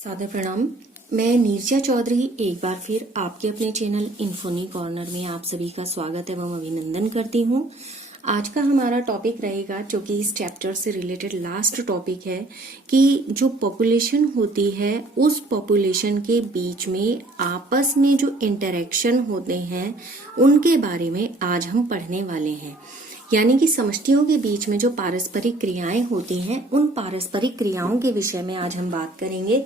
सादर प्रणाम। मैं नीरजा चौधरी एक बार फिर आपके अपने चैनल इन्फोनी कॉर्नर में आप सभी का स्वागत एवं अभिनंदन करती हूँ। आज का हमारा टॉपिक रहेगा, जो कि इस चैप्टर से रिलेटेड लास्ट टॉपिक है, कि जो पॉपुलेशन होती है उस पॉपुलेशन के बीच में आपस में जो इंटरेक्शन होते हैं उनके बारे में आज हम पढ़ने वाले हैं। यानी कि समष्टियों के बीच में जो पारस्परिक क्रियाएं होती हैं उन पारस्परिक क्रियाओं के विषय में आज हम बात करेंगे।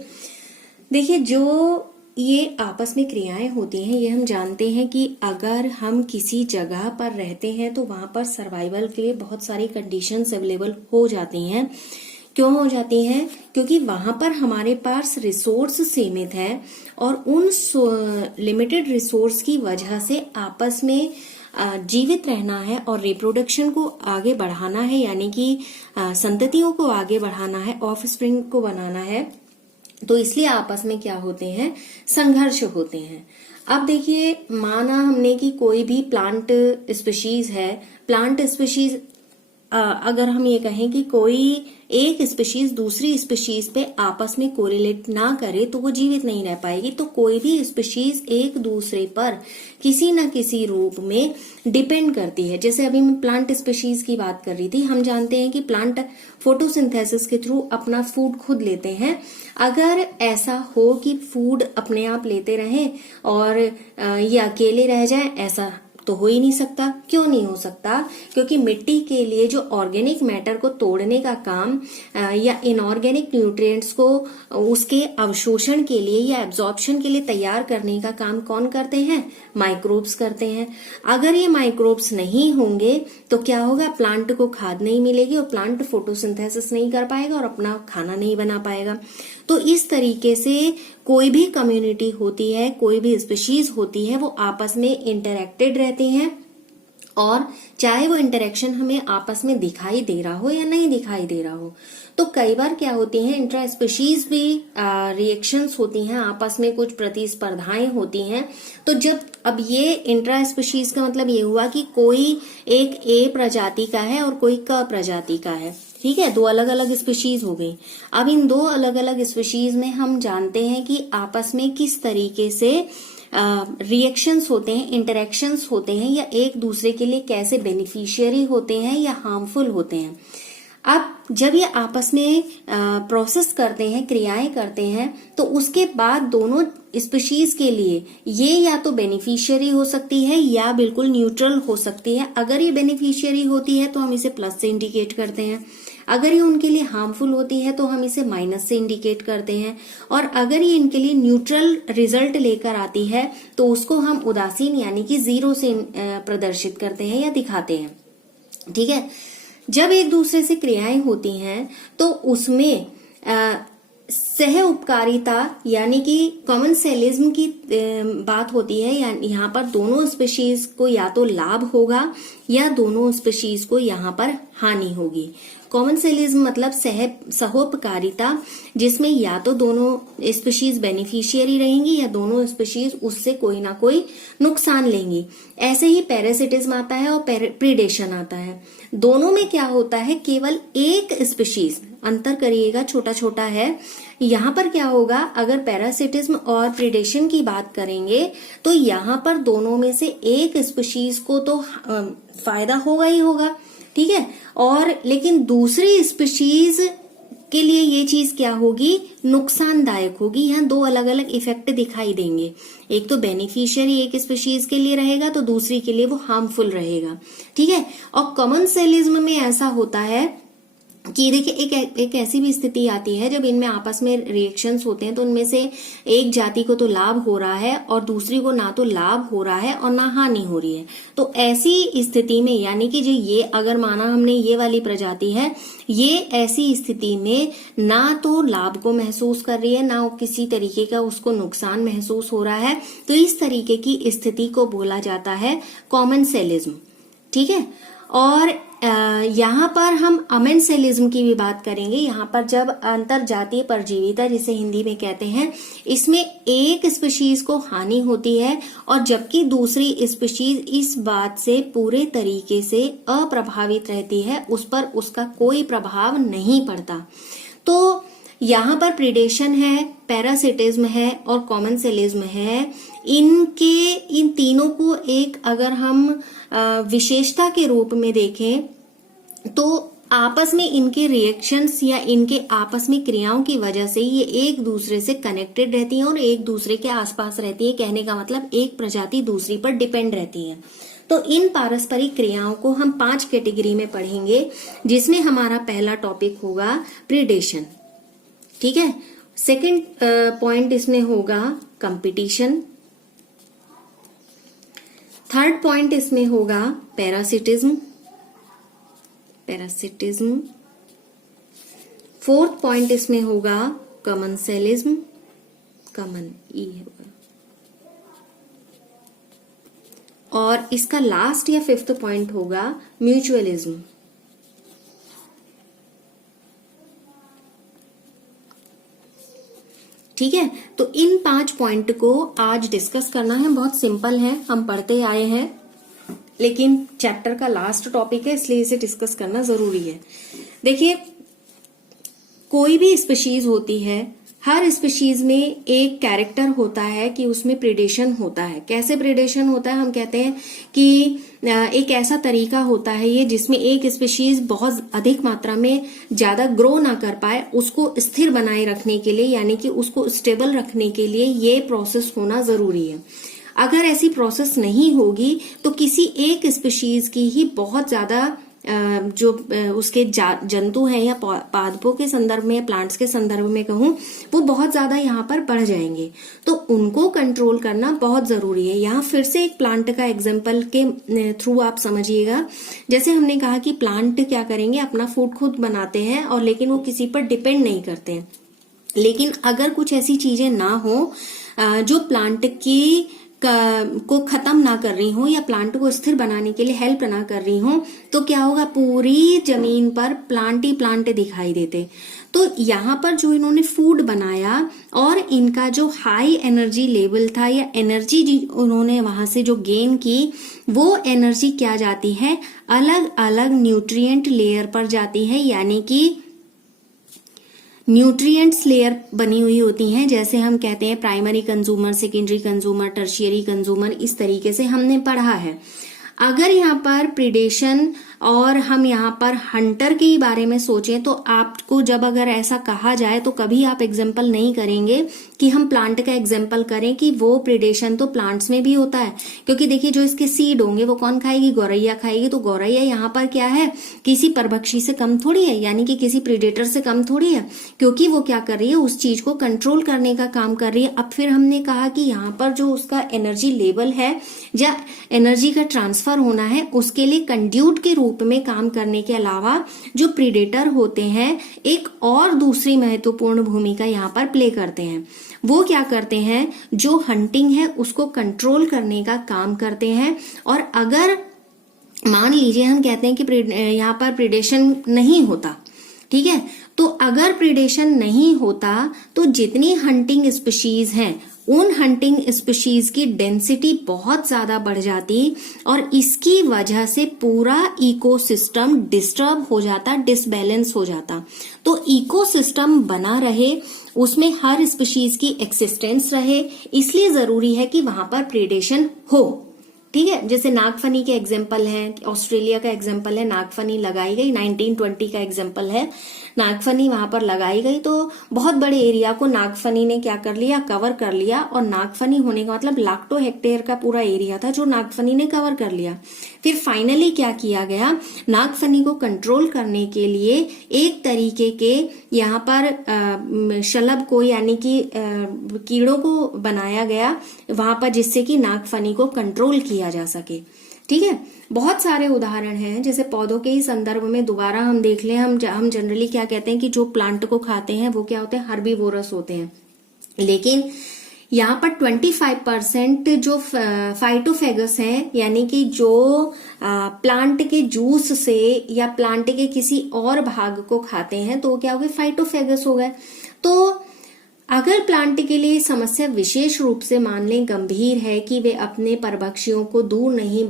देखिए, जो ये आपस में क्रियाएं होती हैं, ये हम जानते हैं कि अगर हम किसी जगह पर रहते हैं तो वहां पर सर्वाइवल के लिए बहुत सारी कंडीशंस अवेलेबल हो जाती हैं। क्यों हो जाती हैं? क्योंकि वहां पर हमारे पास रिसोर्स सीमित है और उन लिमिटेड रिसोर्स की वजह से आपस में जीवित रहना है और रिप्रोडक्शन को आगे बढ़ाना है, यानी कि संततियों को आगे बढ़ाना है, ऑफ स्प्रिंग को बनाना है। तो इसलिए आपस में क्या होते हैं? संघर्ष होते हैं। अब देखिए, माना हमने कि कोई भी प्लांट स्पीशीज है, प्लांट स्पीशीज अगर हम ये कहें कि कोई एक स्पीशीज दूसरी स्पीशीज पे आपस में कोरिलेट ना करे तो वो जीवित नहीं रह पाएगी। तो कोई भी स्पीशीज एक दूसरे पर किसी न किसी रूप में डिपेंड करती है। जैसे अभी मैं प्लांट स्पीशीज की बात कर रही थी, हम जानते हैं कि प्लांट फोटोसिंथेसिस के थ्रू अपना फूड खुद लेते हैं। अगर ऐसा हो कि फूड अपने आप लेते रहें और ये अकेले रह जाए, ऐसा तो हो ही नहीं सकता। क्यों नहीं हो सकता? क्योंकि मिट्टी के लिए जो ऑर्गेनिक मैटर को तोड़ने का काम या इनऑर्गेनिक न्यूट्रिएंट्स को उसके अवशोषण के लिए या एब्जॉर्प्शन के लिए तैयार करने का काम कौन करते हैं? माइक्रोब्स करते हैं। अगर ये माइक्रोब्स नहीं होंगे तो क्या होगा? प्लांट को खाद नहीं मिलेगी और प्लांट फोटोसिंथेसिस नहीं कर पाएगा और अपना खाना नहीं बना पाएगा। तो इस तरीके से कोई भी कम्युनिटी होती है, कोई भी स्पीशीज होती है, वो आपस में इंटरेक्टेड रहती हैं, और चाहे वो इंटरेक्शन हमें आपस में दिखाई दे रहा हो या नहीं दिखाई दे रहा हो। तो कई बार क्या होती हैं, इंट्रा स्पीशीज भी रिएक्शंस होती हैं, आपस में कुछ प्रतिस्पर्धाएं होती हैं। तो जब अब ये इंट्रा स्पीशीज का मतलब ये हुआ कि कोई एक ए प्रजाति का है और कोई क प्रजाति का है, ठीक है, दो अलग अलग स्पीशीज हो गई। अब इन दो अलग अलग स्पीशीज में हम जानते हैं कि आपस में किस तरीके से रिएक्शंस होते हैं, इंटरेक्शंस होते हैं, या एक दूसरे के लिए कैसे बेनिफिशियरी होते हैं या हार्मफुल होते हैं। अब जब ये आपस में प्रोसेस करते हैं, क्रियाएं करते हैं, तो उसके बाद दोनों स्पीशीज के लिए ये या तो बेनिफिशियरी हो सकती है या बिल्कुल न्यूट्रल हो सकती है। अगर ये बेनिफिशियरी होती है तो हम इसे प्लस से इंडिकेट करते हैं, अगर ये उनके लिए हार्मफुल होती है तो हम इसे माइनस से इंडिकेट करते हैं, और अगर ये इनके लिए न्यूट्रल रिजल्ट लेकर आती है तो उसको हम उदासीन यानी कि जीरो से प्रदर्शित करते हैं या दिखाते हैं। ठीक है, जब एक दूसरे से क्रियाएं होती हैं तो उसमें सह उपकारिता यानी कि कॉमनसेलिज्म की बात होती है। यहाँ पर दोनों स्पीशीज को या तो लाभ होगा या दोनों स्पीशीज को यहाँ पर हानि होगी। कॉमनसेलिज्म मतलब सहोपकारिता, जिसमें या तो दोनों स्पीशीज बेनिफिशियरी रहेंगी या दोनों स्पीशीज उससे कोई ना कोई नुकसान लेंगी। ऐसे ही पैरासिटिज्म आता है और प्रीडेशन आता है। दोनों में क्या होता है, केवल एक स्पीशीज, अंतर करिएगा, छोटा छोटा है। यहाँ पर क्या होगा, अगर पैरासिटिज्म और प्रीडेशन की बात करेंगे तो यहाँ पर दोनों में से एक स्पीशीज को तो फायदा होगा ही होगा, ठीक है, और लेकिन दूसरी स्पीशीज के लिए ये चीज क्या होगी, नुकसानदायक होगी। यहाँ दो अलग अलग इफेक्ट दिखाई देंगे, एक तो बेनिफिशियरी एक स्पीशीज के लिए रहेगा तो दूसरी के लिए वो हार्मफुल रहेगा, ठीक है। और कॉमनसेलिज्म में ऐसा होता है कि देखिए एक ऐसी भी स्थिति आती है जब इनमें आपस में रिएक्शंस होते हैं तो उनमें से एक जाति को तो लाभ हो रहा है और दूसरी को ना तो लाभ हो रहा है और ना हानि हो रही है। तो ऐसी स्थिति में यानी कि जो ये अगर माना हमने ये वाली प्रजाति है, ये ऐसी स्थिति में ना तो लाभ को महसूस कर रही है ना किसी तरीके का उसको नुकसान महसूस हो रहा है। तो इस तरीके की स्थिति को बोला जाता है कॉमनसेलिज्म, ठीक है। और यहाँ पर हम अमेनसेलिज्म की भी बात करेंगे। यहाँ पर जब अंतर जातीय परजीविता जिसे हिंदी में कहते हैं, इसमें एक स्पीशीज को हानि होती है और जबकि दूसरी स्पीशीज इस बात से पूरे तरीके से अप्रभावित रहती है, उस पर उसका कोई प्रभाव नहीं पड़ता। तो यहाँ पर प्रीडेशन है, पैरासिटिज्म है और कॉमनसेलिज्म है। इन तीनों को एक अगर हम विशेषता के रूप में देखें तो आपस में इनके रिएक्शंस या इनके आपस में क्रियाओं की वजह से ये एक दूसरे से कनेक्टेड रहती हैं और एक दूसरे के आसपास रहती है। कहने का मतलब एक प्रजाति दूसरी पर डिपेंड रहती है। तो इन पारस्परिक क्रियाओं को हम 5 कैटेगरी में पढ़ेंगे, जिसमें हमारा पहला टॉपिक होगा प्रीडेशन। ठीक है। सेकंड पॉइंट इसमें होगा कंपटीशन। थर्ड पॉइंट इसमें होगा पैरासिटिज्म। फोर्थ पॉइंट इसमें होगा कॉमनसेलिज्म। और इसका लास्ट या फिफ्थ पॉइंट होगा म्यूचुअलिज्म। ठीक है। तो इन 5 पॉइंट को आज डिस्कस करना है। बहुत सिंपल है, हम पढ़ते आए हैं, लेकिन चैप्टर का लास्ट टॉपिक है इसलिए इसे डिस्कस करना जरूरी है। देखिए, कोई भी स्पीशीज होती है, हर स्पीशीज में एक कैरेक्टर होता है कि उसमें प्रीडेशन होता है। कैसे प्रीडेशन होता है? हम कहते हैं कि एक ऐसा तरीका होता है ये जिसमें एक स्पीशीज बहुत अधिक मात्रा में ज्यादा ग्रो ना कर पाए, उसको स्थिर बनाए रखने के लिए, यानी कि उसको स्टेबल रखने के लिए ये प्रोसेस होना जरूरी है। अगर ऐसी प्रोसेस नहीं होगी तो किसी एक स्पीशीज की ही बहुत ज्यादा जो उसके जंतु हैं या पादपों के संदर्भ में या प्लांट्स के संदर्भ में कहूं, वो बहुत ज्यादा यहाँ पर बढ़ जाएंगे। तो उनको कंट्रोल करना बहुत जरूरी है। यहाँ फिर से एक प्लांट का एग्जांपल के थ्रू आप समझिएगा। जैसे हमने कहा कि प्लांट क्या करेंगे, अपना फूड खुद बनाते हैं और लेकिन वो किसी पर डिपेंड नहीं करते हैं। लेकिन अगर कुछ ऐसी चीजें ना हो जो प्लांट की को खत्म ना कर रही हो या प्लांट को स्थिर बनाने के लिए हेल्प ना कर रही हो, तो क्या होगा, पूरी जमीन पर प्लांट ही प्लांट दिखाई देते। तो यहाँ पर जो इन्होंने फूड बनाया और इनका जो हाई एनर्जी लेवल था या एनर्जी उन्होंने वहां से जो गेन की, वो एनर्जी क्या जाती है, अलग अलग न्यूट्रिएंट लेयर पर जाती है। यानी कि न्यूट्रिएंट्स लेयर बनी हुई होती हैं, जैसे हम कहते हैं primary consumer, secondary consumer, tertiary consumer, इस तरीके से हमने पढ़ा है। अगर यहाँ पर प्रीडेशन और हम यहाँ पर हंटर के बारे में सोचें तो आपको जब अगर ऐसा कहा जाए तो कभी आप एग्जाम्पल नहीं करेंगे कि हम प्लांट का एग्जाम्पल करें कि वो प्रीडेशन तो प्लांट्स में भी होता है। क्योंकि देखिए, जो इसके सीड होंगे वो कौन खाएगी, गौरैया खाएगी। तो गौरैया यहाँ पर क्या है, किसी परभक्षी से कम थोड़ी है, यानी कि किसी प्रीडेटर से कम थोड़ी है, क्योंकि वो क्या कर रही है, उस चीज को कंट्रोल करने का काम कर रही है। अब फिर हमने कहा कि यहाँ पर जो उसका एनर्जी लेवल है या एनर्जी का ट्रांसफर होना है, उसके लिए कंड्यूट के रूप में काम करने के अलावा जो प्रीडेटर होते हैं एक और दूसरी महत्वपूर्ण भूमिका यहाँ पर प्ले करते हैं। वो क्या करते हैं, जो हंटिंग है उसको कंट्रोल करने का काम करते हैं। और अगर मान लीजिए हम कहते हैं कि यहाँ पर प्रीडेशन नहीं होता, ठीक है, तो अगर प्रीडेशन नहीं होता तो जितनी हंटिंग स्पीशीज हैं उन हंटिंग स्पीशीज की डेंसिटी बहुत ज्यादा बढ़ जाती और इसकी वजह से पूरा इकोसिस्टम डिस्टर्ब हो जाता, डिसबैलेंस हो जाता। तो इकोसिस्टम बना रहे, उसमें हर स्पीशीज की एक्सिस्टेंस रहे, इसलिए जरूरी है कि वहां पर प्रीडेशन हो। ठीक है। जैसे नागफनी के एग्जाम्पल है, ऑस्ट्रेलिया का एग्जाम्पल है, नागफनी लगाई गई, 1920 का एग्जाम्पल है, नागफनी वहां पर लगाई गई। तो बहुत बड़े एरिया को नागफनी ने क्या कर लिया, कवर कर लिया। और नागफनी होने का मतलब लाखों हेक्टेयर का पूरा एरिया था जो नागफनी ने कवर कर लिया। फिर फाइनली क्या किया गया, नागफनी को कंट्रोल करने के लिए एक तरीके के यहाँ पर शलभ को यानी कि कीड़ों को बनाया गया वहां पर, जिससे कि नागफनी को कंट्रोल किया जा सके। ठीक है। बहुत सारे उदाहरण हैं, जैसे पौधों के ही संदर्भ में दोबारा हम देख लें, हम जनरली क्या कहते हैं कि जो प्लांट को खाते हैं वो क्या होते हैं, हर्बीवोरस होते हैं। लेकिन यहाँ पर 25% जो फाइटोफेगस हैं, यानी कि जो प्लांट के जूस से या प्लांट के किसी और भाग को खाते हैं, तो क्या हो गए, फाइटोफेगस हो गए। तो अगर प्लांट के लिए समस्या विशेष रूप से मान लें गंभीर है कि वे अपने परभक्षियों को दूर नहीं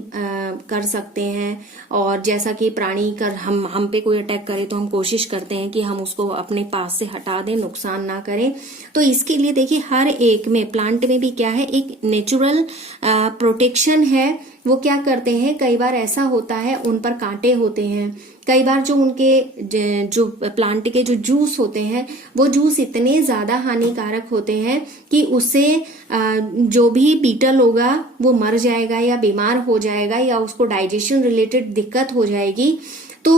कर सकते हैं, और जैसा कि प्राणी कर हम पे कोई अटैक करे तो हम कोशिश करते हैं कि हम उसको अपने पास से हटा दें, नुकसान ना करें, तो इसके लिए देखिए हर एक में, प्लांट में भी क्या है, एक नेचुरल प्रोटेक्शन है। वो क्या करते हैं, कई बार ऐसा होता है उन पर कांटे होते हैं, कई बार जो उनके जो प्लांट के जो जूस होते हैं वो जूस इतने ज्यादा हानिकारक होते हैं कि उससे जो भी बीटल होगा वो मर जाएगा या बीमार हो जाएगा या उसको डाइजेशन रिलेटेड दिक्कत हो जाएगी। तो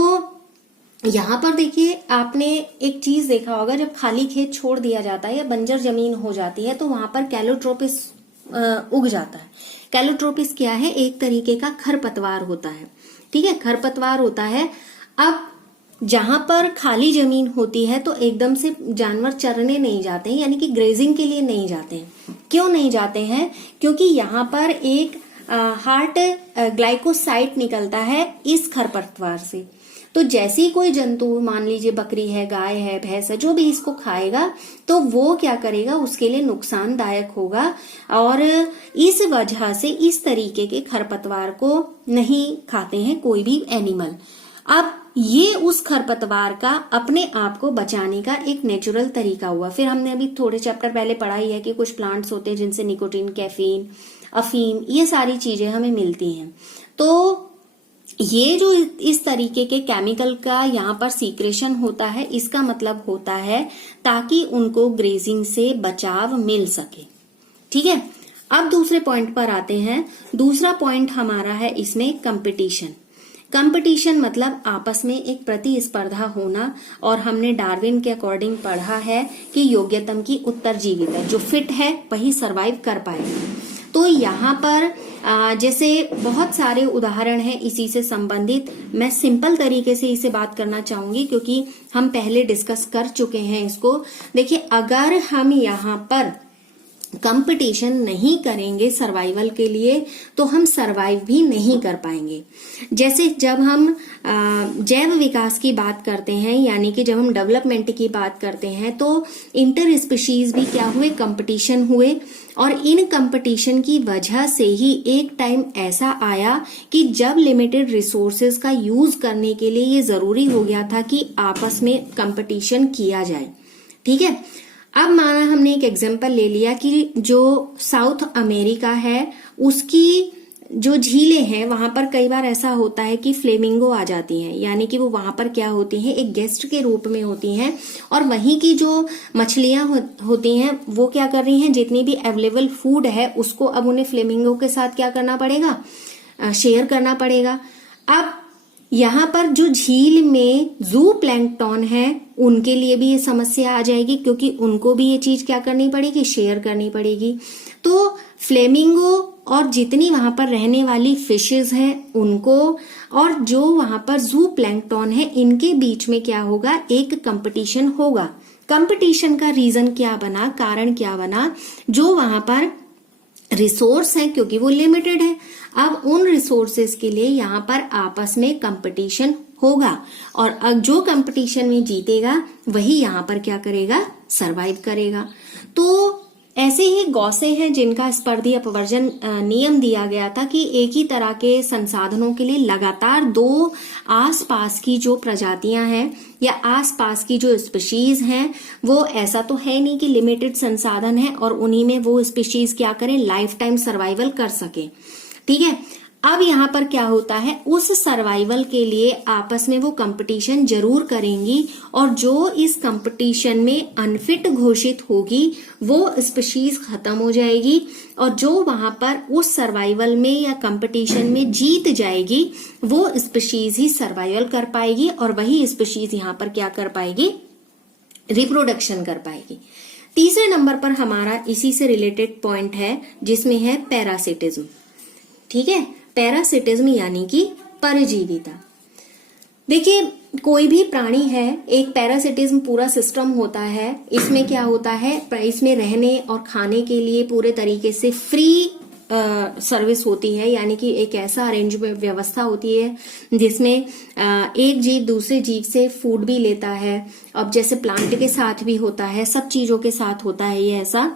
यहाँ पर देखिए आपने एक चीज देखा होगा, जब खाली खेत छोड़ दिया जाता है या बंजर जमीन हो जाती है तो वहां पर कैलोट्रोपिस उग जाता है। कैलोट्रोपिस क्या है, एक तरीके का खरपतवार होता है, ठीक है, खरपतवार होता है। अब जहां पर खाली जमीन होती है तो एकदम से जानवर चरने नहीं जाते हैं, यानी कि ग्रेजिंग के लिए नहीं जाते हैं। क्यों नहीं जाते हैं, क्योंकि यहाँ पर एक हार्ट ग्लाइकोसाइड निकलता है इस खरपतवार से। तो जैसे ही कोई जंतु, मान लीजिए बकरी है, गाय है, भैंस है, जो भी इसको खाएगा तो वो क्या करेगा, उसके लिए नुकसानदायक होगा, और इस वजह से इस तरीके के खरपतवार को नहीं खाते हैं कोई भी एनिमल। अब ये उस खरपतवार का अपने आप को बचाने का एक नेचुरल तरीका हुआ। फिर हमने अभी थोड़े चैप्टर पहले पढ़ा ही है कि कुछ प्लांट्स होते हैं जिनसे निकोटीन, कैफीन, अफीम, ये सारी चीजें हमें मिलती हैं। तो ये जो इस तरीके के केमिकल का यहाँ पर सीक्रेशन होता है, इसका मतलब होता है ताकि उनको ग्रेजिंग से बचाव मिल सके, ठीक है। अब दूसरे पॉइंट पर आते हैं। दूसरा पॉइंट हमारा है इसमें कंपटीशन। कंपटीशन मतलब आपस में एक प्रतिस्पर्धा होना, और हमने डार्विन के अकॉर्डिंग पढ़ा है कि योग्यतम की उत्तरजीविता है, जो फिट है वही सरवाइव कर पाएगा। तो यहाँ पर जैसे बहुत सारे उदाहरण हैं इसी से संबंधित, मैं सिंपल तरीके से इसे बात करना चाहूंगी क्योंकि हम पहले डिस्कस कर चुके हैं इसको। देखिए अगर हम यहाँ पर कंपटीशन नहीं करेंगे सर्वाइवल के लिए तो हम सर्वाइव भी नहीं कर पाएंगे। जैसे जब हम जैव विकास की बात करते हैं, यानी कि जब हम डेवलपमेंट की बात करते हैं, तो इंटर स्पीशीज भी क्या हुए, कंपटीशन हुए, और इन कंपटीशन की वजह से ही एक टाइम ऐसा आया कि जब लिमिटेड रिसोर्सेज का यूज करने के लिए ये जरूरी हो गया था कि आपस में कंपटीशन किया जाए, ठीक है। अब माना हमने एक एग्जांपल ले लिया कि जो साउथ अमेरिका है उसकी जो झीलें हैं वहां पर कई बार ऐसा होता है कि फ्लेमिंगो आ जाती हैं, यानी कि वो वहां पर क्या होती हैं, एक गेस्ट के रूप में होती हैं, और वहीं की जो मछलियां होती हैं वो क्या कर रही हैं, जितनी भी अवेलेबल फूड है उसको अब उन्हें फ्लेमिंगो के साथ क्या करना पड़ेगा, शेयर करना पड़ेगा। अब यहाँ पर जो झील में जू प्लैंकटन है उनके लिए भी ये समस्या आ जाएगी, क्योंकि उनको भी ये चीज क्या करनी पड़ेगी, शेयर करनी पड़ेगी। तो फ्लेमिंगो और जितनी वहां पर रहने वाली फिशेस हैं उनको, और जो वहां पर जू प्लैंकटन है, इनके बीच में क्या होगा, एक कंपटीशन होगा। कंपटीशन का रीजन क्या बना, कारण क्या बना, जो वहां पर रिसोर्स है क्योंकि वो लिमिटेड है, अब उन रिसोर्सेस के लिए यहाँ पर आपस में कंपटीशन होगा, और जो कंपटीशन में जीतेगा वही यहाँ पर क्या करेगा, सरवाइव करेगा। तो ऐसे ही गौसे हैं जिनका स्पर्धी अपवर्जन नियम दिया गया था कि एक ही तरह के संसाधनों के लिए लगातार दो आसपास की जो प्रजातियां हैं या आसपास की जो स्पीशीज हैं, वो ऐसा तो है नहीं कि लिमिटेड संसाधन है और उन्हीं में वो स्पीशीज क्या करें, लाइफ टाइम सर्वाइवल कर सके, ठीक है। अब यहाँ पर क्या होता है, उस सर्वाइवल के लिए आपस में वो कंपटीशन जरूर करेंगी, और जो इस कंपटीशन में अनफिट घोषित होगी वो स्पीशीज खत्म हो जाएगी, और जो वहां पर उस सर्वाइवल में या कंपटीशन में जीत जाएगी वो स्पीशीज ही सर्वाइवल कर पाएगी, और वही स्पीशीज यहाँ पर क्या कर पाएगी, रिप्रोडक्शन कर पाएगी। तीसरे नंबर पर हमारा इसी से रिलेटेड पॉइंट है जिसमें है पैरासिटिज्म, ठीक है। पैरासिटिज्म यानी कि परजीविता। देखिए कोई भी प्राणी है, एक पैरासिटिज्म पूरा सिस्टम होता है। इसमें क्या होता है, इसमें रहने और खाने के लिए पूरे तरीके से फ्री सर्विस होती है, यानी कि एक ऐसा अरेंजमेंट व्यवस्था होती है जिसमें एक जीव दूसरे जीव से फूड भी लेता है। अब जैसे प्लांट के साथ भी होता है, सब चीजों के साथ होता है ये ऐसा।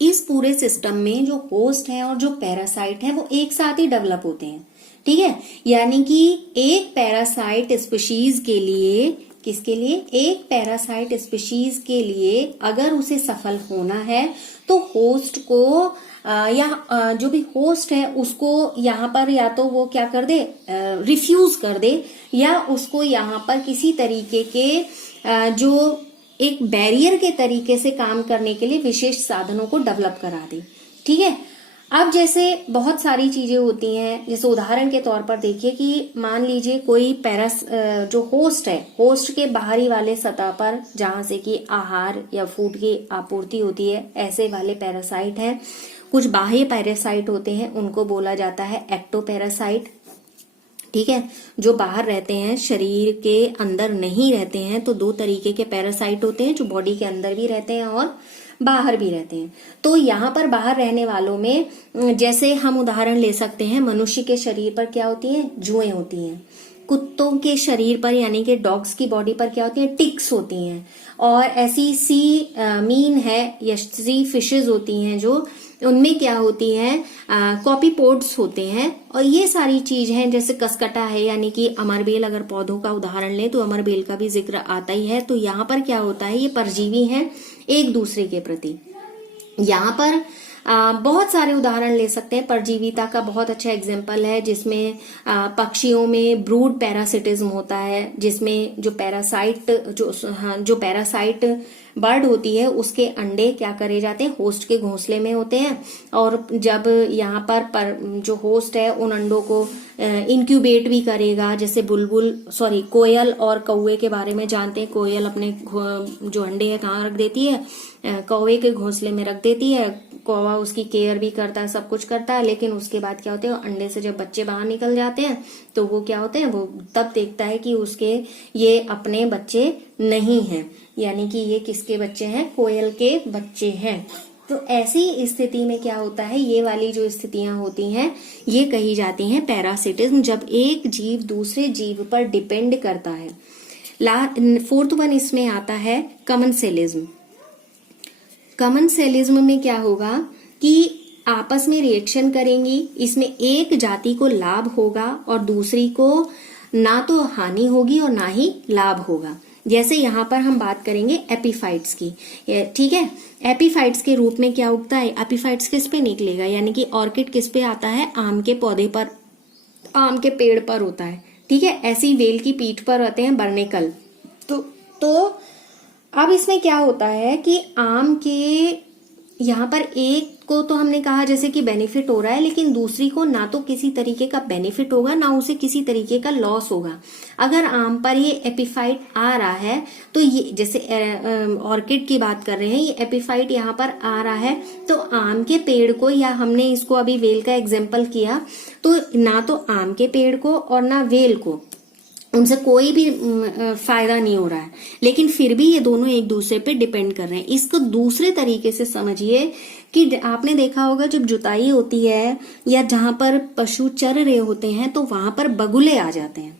इस पूरे सिस्टम में जो होस्ट है और जो पैरासाइट है वो एक साथ ही डेवलप होते हैं, ठीक है। यानी कि एक पैरासाइट स्पीशीज के लिए, किसके लिए, एक पैरासाइट स्पीशीज के लिए अगर उसे सफल होना है तो होस्ट को या जो भी होस्ट है उसको यहाँ पर या तो वो क्या कर दे, रिफ्यूज कर दे, या उसको यहाँ पर किसी तरीके के जो एक बैरियर के तरीके से काम करने के लिए विशेष साधनों को डेवलप करा दे, ठीक है। अब जैसे बहुत सारी चीजें होती हैं, जैसे उदाहरण के तौर पर देखिए कि मान लीजिए कोई जो होस्ट है, होस्ट के बाहरी वाले सतह पर जहां से कि आहार या फूड की आपूर्ति होती है, ऐसे वाले पैरासाइट है। कुछ बाह्य पैरासाइट होते हैं, उनको बोला जाता है एक्टोपैरासाइट, ठीक है, जो बाहर रहते हैं, शरीर के अंदर नहीं रहते हैं। तो दो तरीके के पैरासाइट होते हैं, जो बॉडी के अंदर भी रहते हैं और बाहर भी रहते हैं। तो यहाँ पर बाहर रहने वालों में जैसे हम उदाहरण ले सकते हैं, मनुष्य के शरीर पर क्या होती है, जुएं होती हैं। कुत्तों के शरीर पर यानी कि डॉग्स की बॉडी पर क्या होती है, टिक्स होती हैं। और ऐसी सी मीन है या सी फिशेज होती हैं जो उनमें क्या होती हैं, कॉपीपोड्स होते हैं। और ये सारी चीज हैं, जैसे कसकटा है यानी कि अमरबेल, अगर पौधों का उदाहरण लें तो अमरबेल का भी जिक्र आता ही है। तो यहाँ पर क्या होता है, ये परजीवी हैं एक दूसरे के प्रति। यहाँ पर बहुत सारे उदाहरण ले सकते हैं। परजीविता का बहुत अच्छा एग्जाम्पल है, जिसमें पक्षियों में ब्रूड पैरासिटिज्म होता है, जिसमें जो पैरासाइट बर्ड होती है उसके अंडे क्या करे जाते हैं, होस्ट के घोंसले में होते हैं। और जब यहाँ पर जो होस्ट है उन अंडों को इंक्यूबेट भी करेगा, जैसे कोयल और कौवे के बारे में जानते हैं। कोयल अपने जो अंडे है कहाँ रख देती है, कौवे के घोंसले में रख देती है। कौवा उसकी केयर भी करता है, सब कुछ करता है, लेकिन उसके बाद क्या होते हैं, अंडे से जब बच्चे बाहर निकल जाते हैं तो वो क्या होते हैं, वो तब देखता है कि उसके ये अपने बच्चे नहीं हैं, यानी कि ये किसके बच्चे हैं, कोयल के बच्चे हैं। तो ऐसी स्थिति में क्या होता है, ये वाली जो स्थितियां होती हैं ये कही जाती हैं पैरासिटिज्म, जब एक जीव दूसरे जीव पर डिपेंड करता है। फोर्थ वन इसमें आता है कमेंसलिज्म। कमेंसलिज्म में क्या होगा कि आपस में रिएक्शन करेंगी, इसमें एक जाति को लाभ होगा और दूसरी को ना तो हानि होगी और ना ही लाभ होगा। जैसे यहाँ पर हम बात करेंगे एपीफाइट्स की, ठीक है। एपीफाइट्स के रूप में क्या उगता है, एपीफाइट्स किस पे निकलेगा, यानी कि ऑर्किड किस पे आता है, आम के पौधे पर, आम के पेड़ पर होता है, ठीक है। ऐसी वेल की पीठ पर रहते हैं बर्नेकल। तो अब इसमें क्या होता है कि आम के यहाँ पर एक को तो हमने कहा जैसे कि बेनिफिट हो रहा है, लेकिन दूसरी को ना तो किसी तरीके का बेनिफिट होगा ना उसे किसी तरीके का लॉस होगा। अगर आम पर ये एपीफाइट आ रहा है तो ये जैसे ऑर्किड की बात कर रहे हैं, ये एपीफाइट यहाँ पर आ रहा है तो आम के पेड़ को, या हमने इसको अभी वेल का एग्जाम्पल किया, तो ना तो आम के पेड़ को और ना वेल को, उनसे कोई भी फायदा नहीं हो रहा है, लेकिन फिर भी ये दोनों एक दूसरे पे डिपेंड कर रहे हैं। इसको दूसरे तरीके से समझिए कि आपने देखा होगा जब जुताई होती है या जहां पर पशु चर रहे होते हैं तो वहां पर बगुले आ जाते हैं,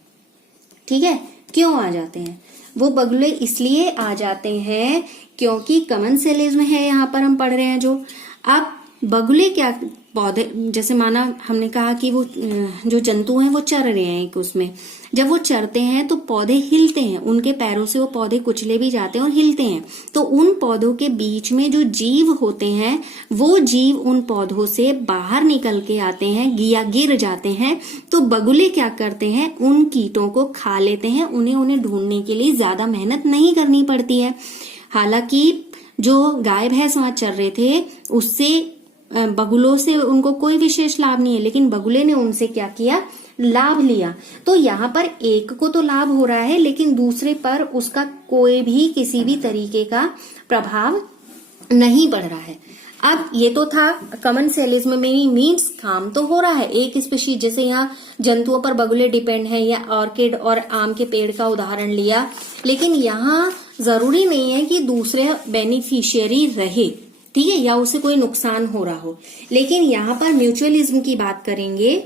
ठीक है। क्यों आ जाते हैं वो बगुले, इसलिए आ जाते हैं क्योंकि कमेंसलिज्म है यहाँ पर हम पढ़ रहे हैं। जो अब बगुले क्या, पौधे जैसे माना हमने कहा कि वो जो जंतु हैं वो चर रहे हैं एक उसमें, जब वो चरते हैं तो पौधे हिलते हैं, उनके पैरों से वो पौधे कुचले भी जाते हैं और हिलते हैं। तो उन पौधों के बीच में जो जीव होते हैं वो जीव उन पौधों से बाहर निकल के आते हैं या गिर जाते हैं। तो बगुले क्या करते हैं, उन कीटों को खा लेते हैं, उन्हें ढूंढने के लिए ज्यादा मेहनत नहीं करनी पड़ती है। हालांकि जो गाय भैंस वहां चर रहे थे उससे बगुलों से उनको कोई विशेष लाभ नहीं है, लेकिन बगुले ने उनसे क्या किया, लाभ लिया। तो यहाँ पर एक को तो लाभ हो रहा है लेकिन दूसरे पर उसका कोई भी किसी भी तरीके का प्रभाव नहीं पड़ रहा है। अब ये तो था कमेंसलिज्म में ही मीन्स काम तो हो रहा है एक स्पीशीज, जैसे यहाँ जंतुओं पर बगुले डिपेंड है या ऑर्किड और आम के पेड़ का उदाहरण लिया, लेकिन यहाँ जरूरी नहीं है कि दूसरे बेनिफिशियरी रहे, ठीक है, या उसे कोई नुकसान हो रहा हो। लेकिन यहाँ पर म्यूचुअलिज्म की बात करेंगे,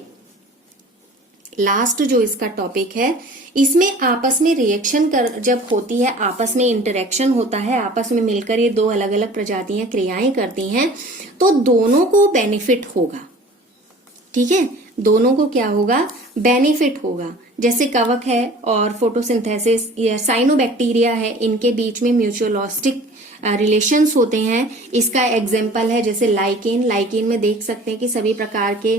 लास्ट जो इसका टॉपिक है, इसमें आपस में रिएक्शन जब होती है, आपस में इंटरेक्शन होता है, आपस में मिलकर ये दो अलग अलग प्रजातियां क्रियाएं करती हैं, तो दोनों को बेनिफिट होगा। ठीक है, दोनों को क्या होगा, बेनिफिट होगा। जैसे कवक है और फोटोसिंथेसिस या साइनोबैक्टीरिया है, इनके बीच में म्यूचुअलिस्टिक रिलेशंस होते हैं। इसका एग्जाम्पल है जैसे लाइकेन। लाइकेन में देख सकते हैं कि सभी प्रकार के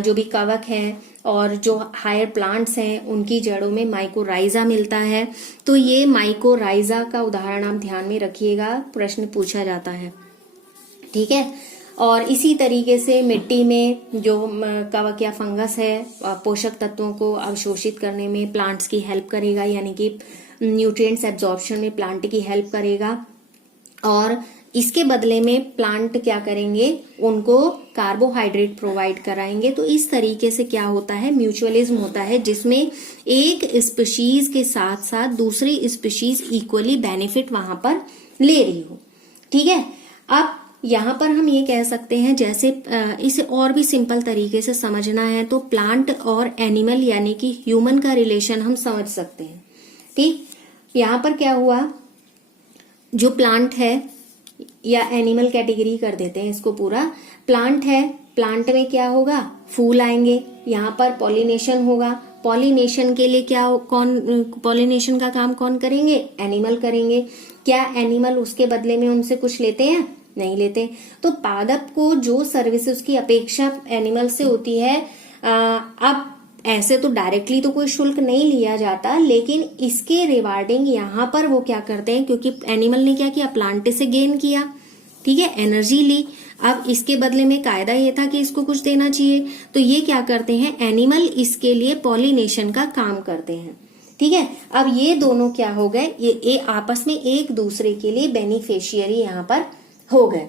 जो भी कवक है और जो हायर प्लांट्स हैं उनकी जड़ों में माइकोराइजा मिलता है। तो ये माइकोराइजा का उदाहरण आप ध्यान में रखिएगा, प्रश्न पूछा जाता है। ठीक है, और इसी तरीके से मिट्टी में जो कवक या फंगस है पोषक तत्वों को अवशोषित करने में प्लांट्स की हेल्प करेगा, यानी कि न्यूट्रिएंट्स एब्जॉर्प्शन में प्लांट की हेल्प करेगा। और इसके बदले में प्लांट क्या करेंगे, उनको कार्बोहाइड्रेट प्रोवाइड कराएंगे। तो इस तरीके से क्या होता है, म्यूचुअलिज्म होता है, जिसमें एक स्पीशीज के साथ साथ दूसरी स्पीशीज इक्वली बेनिफिट वहां पर ले रही हो। ठीक है, अब यहाँ पर हम ये कह सकते हैं, जैसे इसे और भी सिंपल तरीके से समझना है तो प्लांट और एनिमल यानी कि ह्यूमन का रिलेशन हम समझ सकते हैं। ठीक, यहाँ पर क्या हुआ, जो प्लांट है या एनिमल कैटेगरी कर देते हैं इसको पूरा, प्लांट है, प्लांट में क्या होगा, फूल आएंगे, यहाँ पर पॉलिनेशन होगा। पॉलिनेशन के लिए पॉलिनेशन का काम कौन करेंगे, एनिमल करेंगे। क्या एनिमल उसके बदले में उनसे कुछ लेते हैं, नहीं लेते। तो पादप को जो सर्विसेज की अपेक्षा एनिमल से होती है, अब ऐसे तो डायरेक्टली तो कोई शुल्क नहीं लिया जाता, लेकिन इसके रिवार्डिंग यहाँ पर वो क्या करते हैं, क्योंकि एनिमल ने क्या किया, प्लांट से गेन किया, ठीक है, एनर्जी ली। अब इसके बदले में कायदा ये था कि इसको कुछ देना चाहिए, तो ये क्या करते हैं, एनिमल इसके लिए पॉलिनेशन का काम करते हैं। ठीक है, अब ये दोनों क्या हो गए, ये आपस में एक दूसरे के लिए बेनिफिशियरी यहाँ पर हो गए।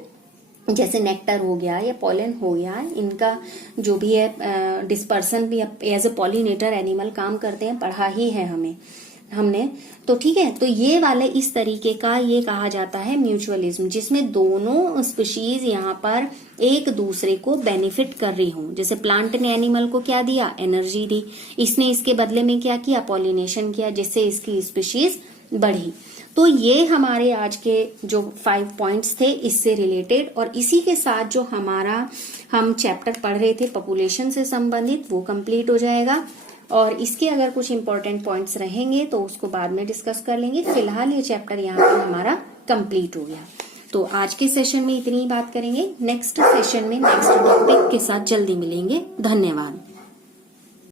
जैसे नेक्टर हो गया या पॉलन हो गया, इनका जो भी है डिस्पर्सन भी एज ए पॉलिनेटर एनिमल काम करते हैं, पढ़ा ही है हमने। तो ठीक है, तो ये वाले इस तरीके का ये कहा जाता है म्यूचुअलिज्म, जिसमें दोनों स्पीशीज यहाँ पर एक दूसरे को बेनिफिट कर रही हूँ। जैसे प्लांट ने एनिमल को क्या दिया, एनर्जी दी, इसने इसके बदले में क्या किया, पॉलिनेशन किया, जिससे इसकी स्पीशीज बढ़ी। तो ये हमारे आज के जो 5 पॉइंट्स थे इससे रिलेटेड, और इसी के साथ जो हम चैप्टर पढ़ रहे थे पॉपुलेशन से संबंधित, वो कंप्लीट हो जाएगा। और इसके अगर कुछ इंपॉर्टेंट पॉइंट्स रहेंगे तो उसको बाद में डिस्कस कर लेंगे। फिलहाल ये चैप्टर यहाँ पर हमारा कंप्लीट हो गया। तो आज के सेशन में इतनी ही बात करेंगे। नेक्स्ट सेशन में नेक्स्ट टॉपिक के साथ जल्दी मिलेंगे। धन्यवाद।